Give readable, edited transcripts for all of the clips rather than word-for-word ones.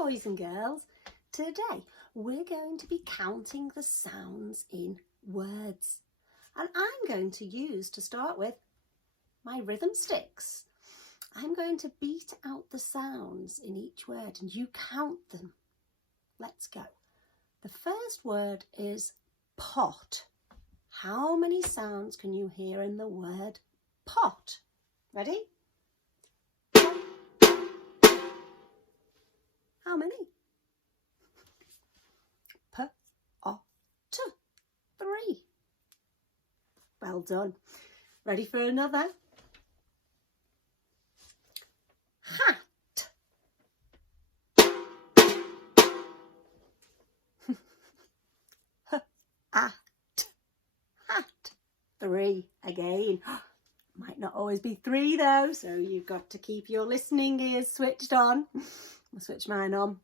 boys and girls. Today we're going to be counting the sounds in words, and I'm going to use, to start with, my rhythm sticks. I'm going to beat out the sounds in each word and you count them. Let's go. The first word is pot. How many sounds can you hear in the word pot? Ready? How many? P-O-T. 3. Well done. Ready for another? Hat. Hat. Hat. 3 again. Might not always be 3 though, so you've got to keep your listening ears switched on. I'll switch mine on.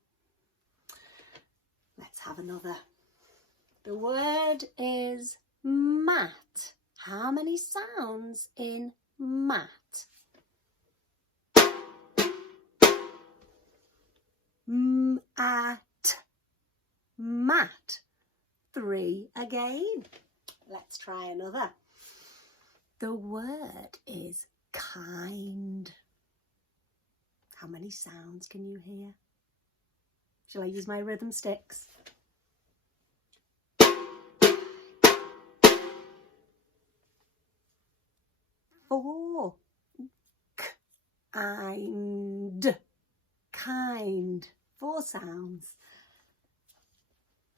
Let's have another. The word is mat. How many sounds in mat? M-at. Mat. 3 again. Let's try another. The word is kind. How many sounds can you hear? Shall I use my rhythm sticks? 4. Kind. Kind. 4 sounds.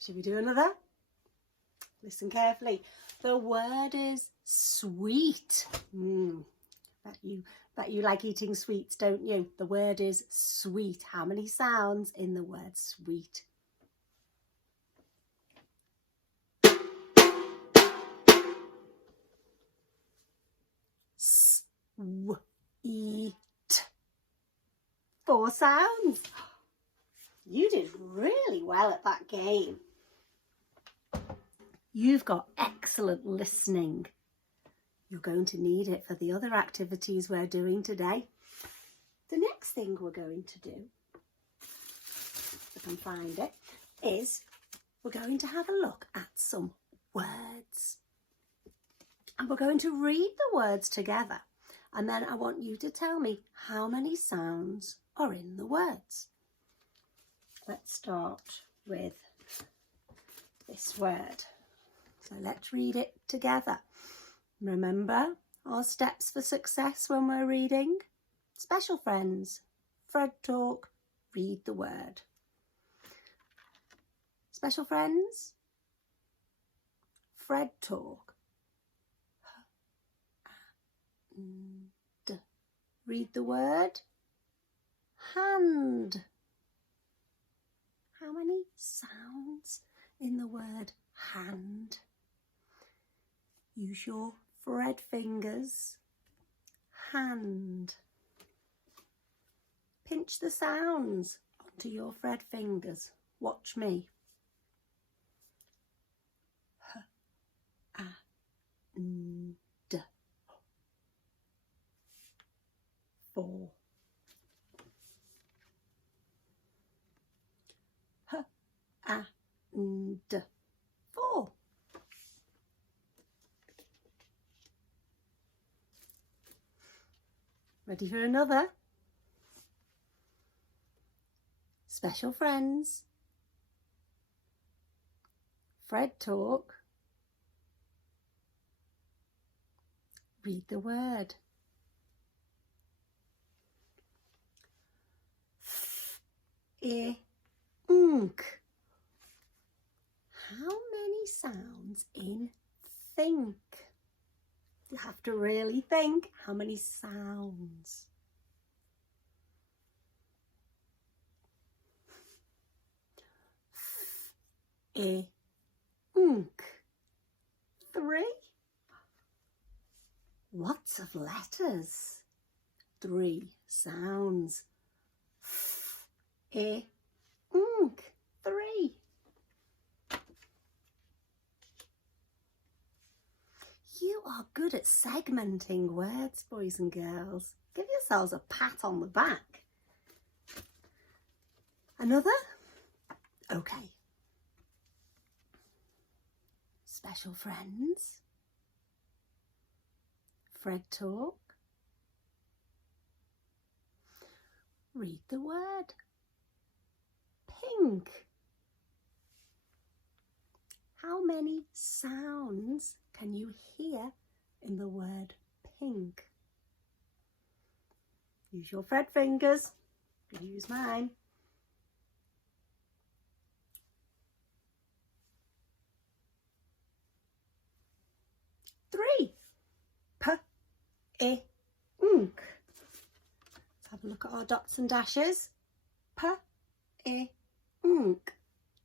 Should we do another? Listen carefully. The word is sweet. Bet you like eating sweets, don't you? The word is sweet. How many sounds in the word sweet? Sweet. 4 sounds. You did really well at that game. You've got excellent listening. You're going to need it for the other activities we're doing today. The next thing we're going to do, if I can find it, is we're going to have a look at some words. And we're going to read the words together. And then I want you to tell me how many sounds are in the words. Let's start with this word. So let's read it together. Remember our steps for success when we're reading? Special friends, Fred talk, read the word. Special friends, Fred talk. And read the word. Hand. How many sounds in the word hand? Use your Fred fingers. Hand. Pinch the sounds onto your Fred fingers. Watch me. H, A, N, D. 4. H, A, N, D. 4. Ready for another? Special friends. Fred talk. Read the word. Ink. How many sounds in think? You have to really think. How many sounds? Ink. 3. Lots of letters. 3 sounds. Ink. 3. You are good at segmenting words, boys and girls. Give yourselves a pat on the back. Another? Okay. Special friends. Fred talk. Read the word. Pink. How many sounds can you hear in the word pink? Use your Fred fingers. Use mine. Three. P-I-N-K. Let's have a look at our dots and dashes. P-I-N-K.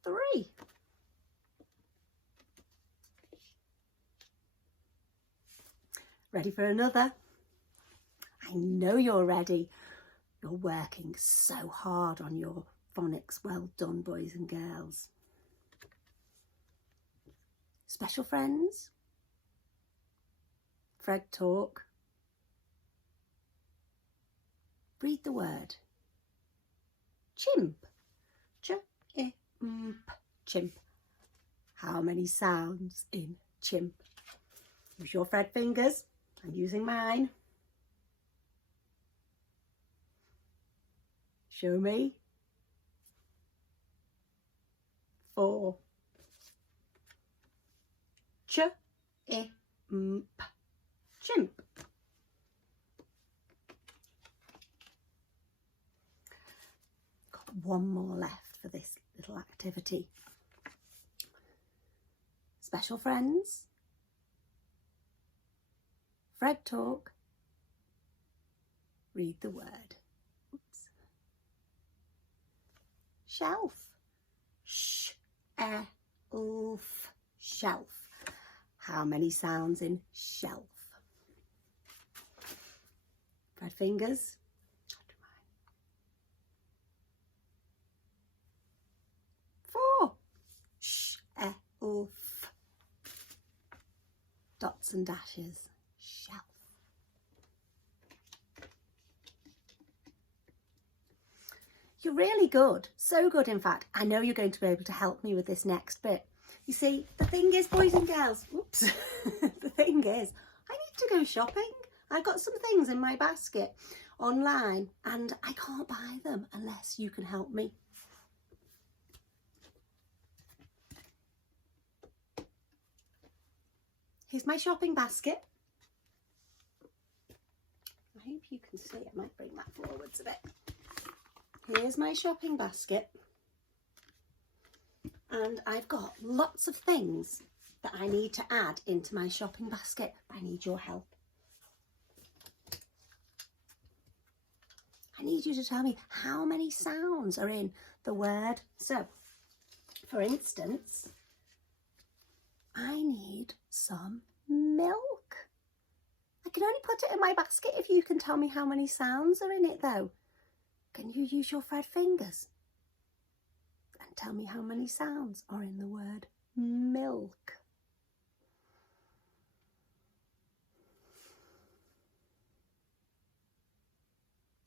3. Ready for another? I know you're ready. You're working so hard on your phonics. Well done, boys and girls. Special friends. Fred talk. Read the word. Chimp. Ch-I-M-P. Chimp. How many sounds in chimp? Use your Fred fingers. I'm using mine. Show me. 4. Ch-I-M-P. Chimp. Got one more left for this little activity. Special friends. Fred talk. Read the word. Oops. Shelf. Sh-e-l-f. Shelf. How many sounds in shelf? Fred fingers. 4. Sh-e-l-f. Dots and dashes. Shelf. You're really good. So good, in fact. I know you're going to be able to help me with this next bit. You see, the thing is, boys and girls, oops, the thing is, I need to go shopping. I've got some things in my basket online and I can't buy them unless you can help me. Here's my shopping basket. I hope you can see. I might bring that forwards a bit. Here's my shopping basket. And I've got lots of things that I need to add into my shopping basket. I need your help. I need you to tell me how many sounds are in the word. So, for instance, I need some milk. I can only put it in my basket if you can tell me how many sounds are in it though. Can you use your Fred fingers? And tell me how many sounds are in the word milk.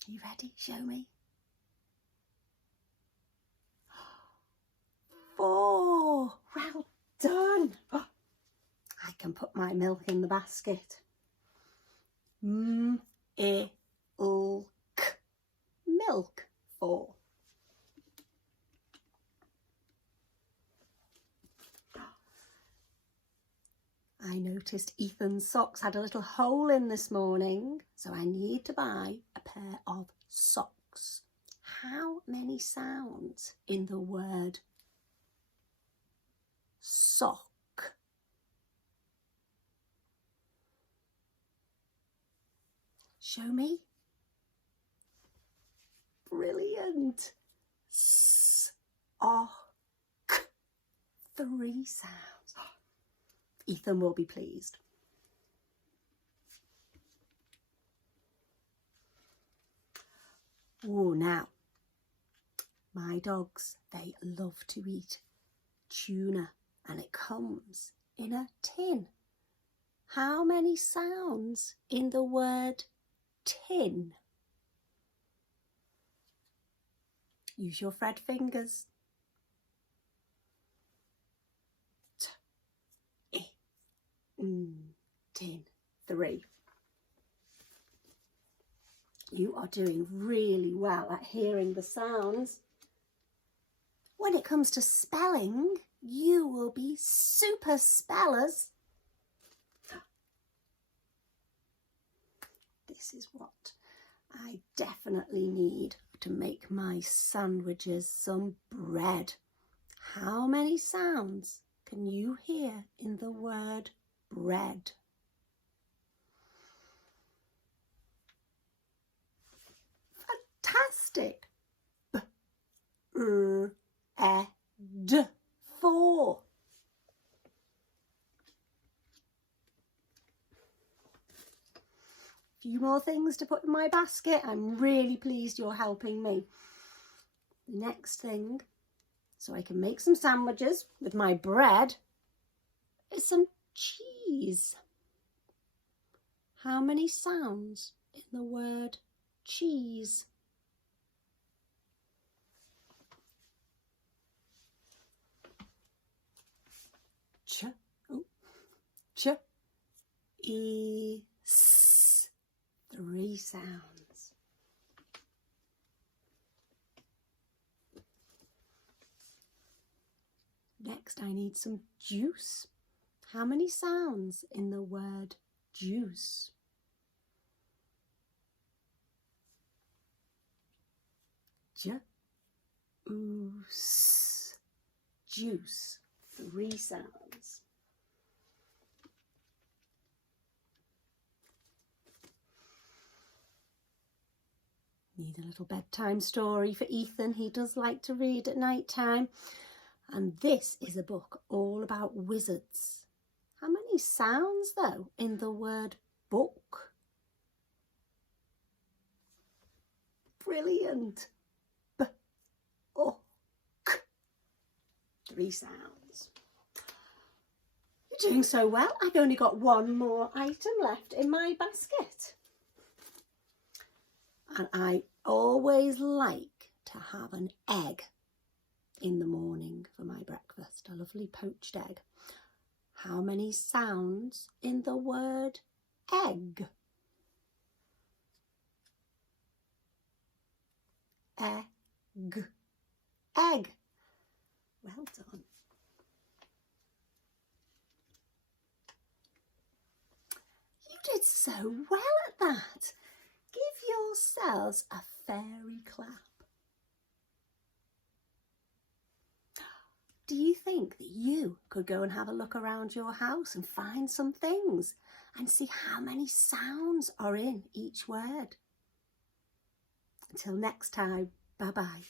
You ready? Show me. 4. Well done. Oh, I can put my milk in the basket. M-I-L-K. Milk. 4. I noticed Ethan's socks had a little hole in this morning, so I need to buy a pair of socks. How many sounds in the word sock? Show me. Brilliant. S-o-k. 3 sounds. Ethan will be pleased. Oh, now, my dogs, they love to eat tuna and it comes in a tin. How many sounds in the word tin? Use your fret fingers. Tin. 3. You are doing really well at hearing the sounds. When it comes to spelling, you will be super spellers. This is what I definitely need to make my sandwiches, some bread. How many sounds can you hear in the word bread? Fantastic. D. 4. Few more things to put in my basket. I'm really pleased you're helping me. The next thing, so I can make some sandwiches with my bread, is some cheese. How many sounds in the word cheese? Ch, ch, e, s. 3 sounds. Next, I need some juice. How many sounds in the word juice? Juice. Juice. 3 sounds. Need a little bedtime story for Ethan. He does like to read at night time. And this is a book all about wizards. How many sounds, though, in the word book? Brilliant. B-O-K. 3 sounds. You're doing so well. I've only got one more item left in my basket. And I always like to have an egg in the morning for my breakfast, a lovely poached egg. How many sounds in the word egg? Egg. Egg. Well done. You did so well at that. Give yourselves a fairy clap. Do you think that you could go and have a look around your house and find some things and see how many sounds are in each word? Until next time, bye-bye.